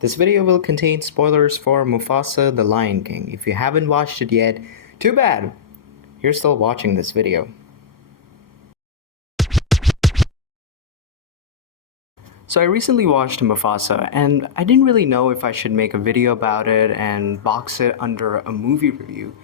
This video will contain spoilers for Mufasa the Lion King. If you haven't watched it yet, too bad! You're still watching this video. So I recently watched Mufasa and I didn't really know if I should make a video about it and box it under a movie review.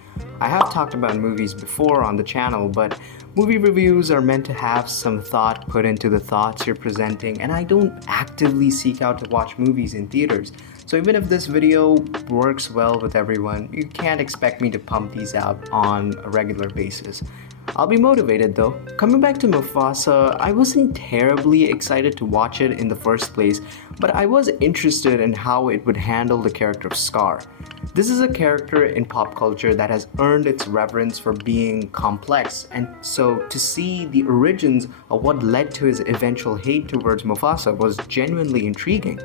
I have talked about movies before on the channel, but movie reviews are meant to have some thought put into the thoughts you're presenting, and I don't actively seek out to watch movies in theaters. So even if this video works well with everyone, you can't expect me to pump these out on a regular basis. I'll be motivated though. Coming back to Mufasa, I wasn't terribly excited to watch it in the first place, but I was interested in how it would handle the character of Scar. This is a character in pop culture that has earned its reverence for being complex, and so to see the origins of what led to his eventual hate towards Mufasa was genuinely intriguing.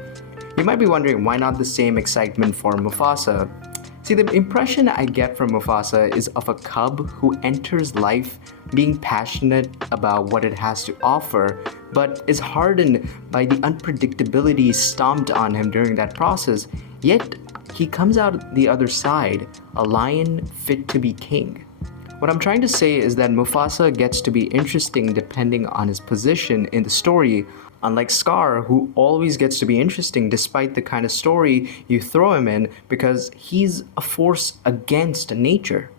You might be wondering why not the same excitement for Mufasa. See, the impression I get from Mufasa is of a cub who enters life being passionate about what it has to offer, but is hardened by the unpredictability stomped on him during that process, yet he comes out the other side, a lion fit to be king. What I'm trying to say is that Mufasa gets to be interesting depending on his position in the story, unlike Scar, who always gets to be interesting despite the kind of story you throw him in, because he's a force against nature.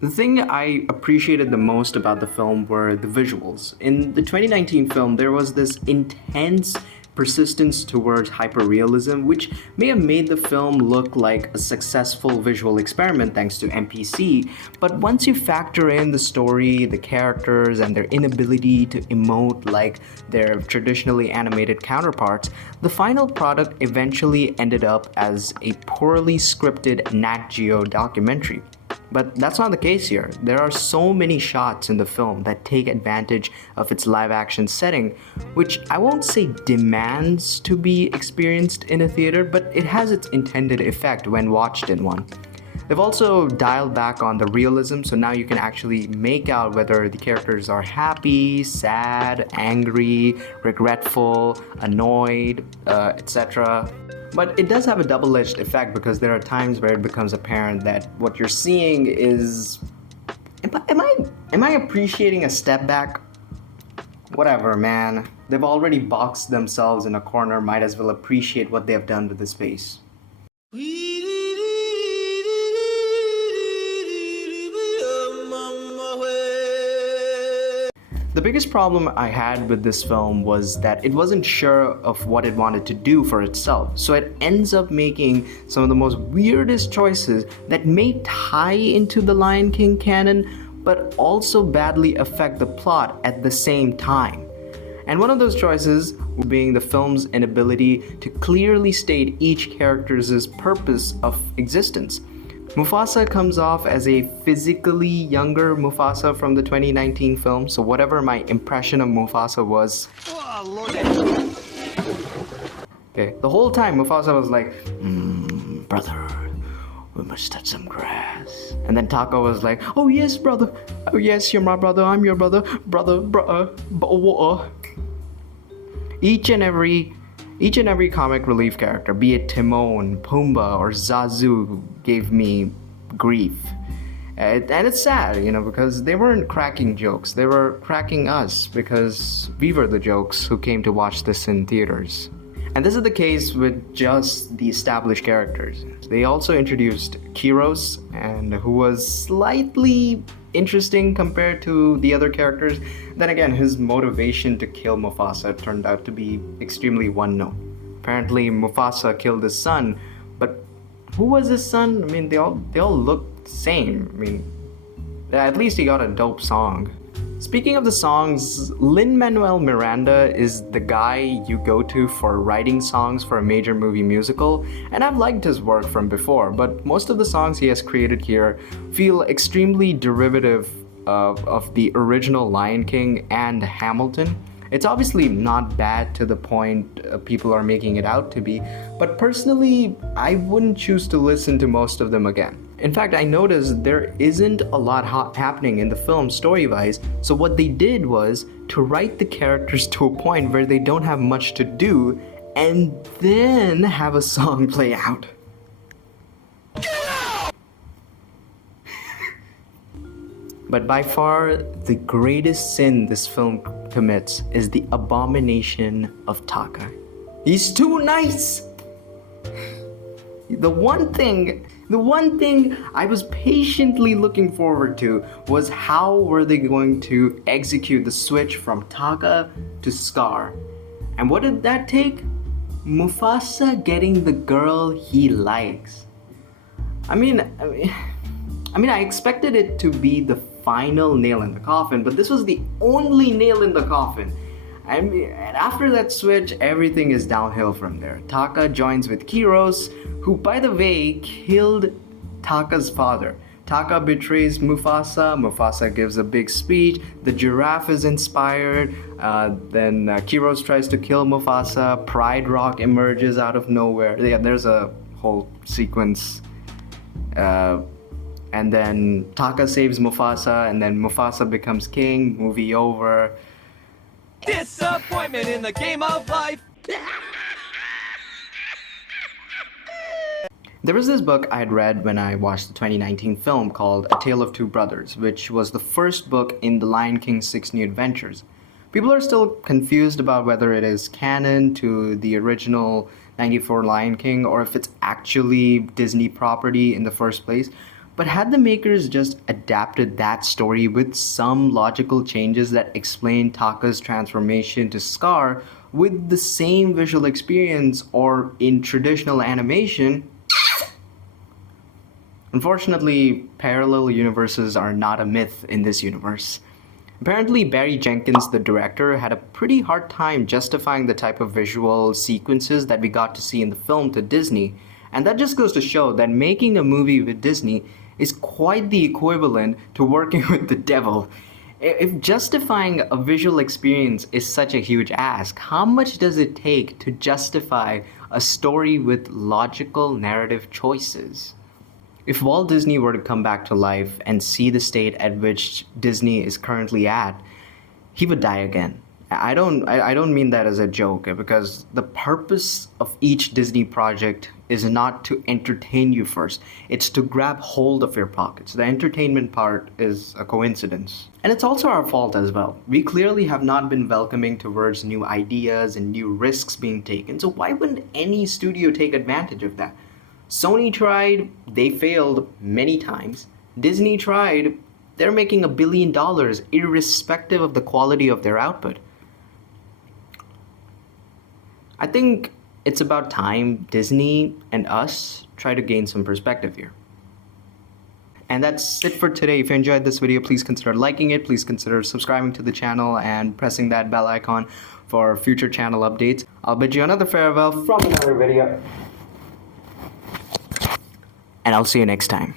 The thing I appreciated the most about the film were the visuals. In the 2019 film, there was this intense persistence towards hyperrealism, which may have made the film look like a successful visual experiment thanks to MPC, but once you factor in the story, the characters, and their inability to emote like their traditionally animated counterparts, the final product eventually ended up as a poorly scripted Nat Geo documentary. But that's not the case here. There are so many shots in the film that take advantage of its live-action setting, which I won't say demands to be experienced in a theater, but it has its intended effect when watched in one. They've also dialed back on the realism, so now you can actually make out whether the characters are happy, sad, angry, regretful, annoyed, etc. But it does have a double-edged effect because there are times where it becomes apparent that what you're seeing is... Am I appreciating a step back? Whatever, man. They've already boxed themselves in a corner, might as well appreciate what they have done with the space. The biggest problem I had with this film was that it wasn't sure of what it wanted to do for itself, so it ends up making some of the most weirdest choices that may tie into the Lion King canon, but also badly affect the plot at the same time. And one of those choices being the film's inability to clearly state each character's purpose of existence. Mufasa comes off as a physically younger Mufasa from the 2019 film, so whatever my impression of Mufasa was... Okay, the whole time Mufasa was like, brother, we must touch some grass. And then Taka was like, oh yes, brother. Oh yes, you're my brother, I'm your brother. Brother. Each and every comic relief character, be it Timon, Pumbaa, or Zazu, gave me grief. And it's sad, because they weren't cracking jokes. They were cracking us because we were the jokes who came to watch this in theaters. And this is the case with just the established characters. They also introduced Kyros, and who was slightly interesting compared to the other characters. Then again, his motivation to kill Mufasa turned out to be extremely one-note. Apparently, Mufasa killed his son, but who was his son? I mean, they all look the same. I mean, at least he got a dope song. Speaking of the songs, Lin-Manuel Miranda is the guy you go to for writing songs for a major movie musical, and I've liked his work from before, but most of the songs he has created here feel extremely derivative of the original Lion King and Hamilton. It's obviously not bad to the point people are making it out to be, but personally, I wouldn't choose to listen to most of them again. In fact, I noticed there isn't a lot happening in the film story-wise, so what they did was to write the characters to a point where they don't have much to do and then have a song play out. But by far, the greatest sin this film commits is the abomination of Taka. He's too nice! The one thing I was patiently looking forward to was how were they going to execute the switch from Taka to Scar. And what did that take? Mufasa getting the girl he likes. I mean, I expected it to be the final nail in the coffin, but this was the only nail in the coffin. And after that switch, everything is downhill from there. Taka joins with Kiros, who, by the way, killed Taka's father. Taka betrays Mufasa. Mufasa gives a big speech. The giraffe is inspired. Then Kiros tries to kill Mufasa. Pride Rock emerges out of nowhere. Yeah, there's a whole sequence. And then Taka saves Mufasa, and then Mufasa becomes king. Movie over. Disappointment in the game of life. There was this book I had read when I watched the 2019 film called A Tale of Two Brothers, which was the first book in The Lion King's 6 New Adventures. People are still confused about whether it is canon to the original 94 Lion King or if it's actually Disney property in the first place. But had the makers just adapted that story with some logical changes that explain Taka's transformation to Scar with the same visual experience or in traditional animation? Unfortunately, parallel universes are not a myth in this universe. Apparently, Barry Jenkins, the director, had a pretty hard time justifying the type of visual sequences that we got to see in the film to Disney, and that just goes to show that making a movie with Disney is quite the equivalent to working with the devil. If justifying a visual experience is such a huge ask, how much does it take to justify a story with logical narrative choices? If Walt Disney were to come back to life and see the state at which Disney is currently at, he would die again. I don't mean that as a joke, because the purpose of each Disney project is not to entertain you first. It's to grab hold of your pockets. The entertainment part is a coincidence. And it's also our fault as well. We clearly have not been welcoming towards new ideas and new risks being taken. So why wouldn't any studio take advantage of that? Sony tried, they failed many times. Disney tried, they're making $1 billion irrespective of the quality of their output. I think it's about time Disney and us try to gain some perspective here. And that's it for today. If you enjoyed this video, please consider liking it. Please consider subscribing to the channel and pressing that bell icon for future channel updates. I'll bid you another farewell from another video. And I'll see you next time.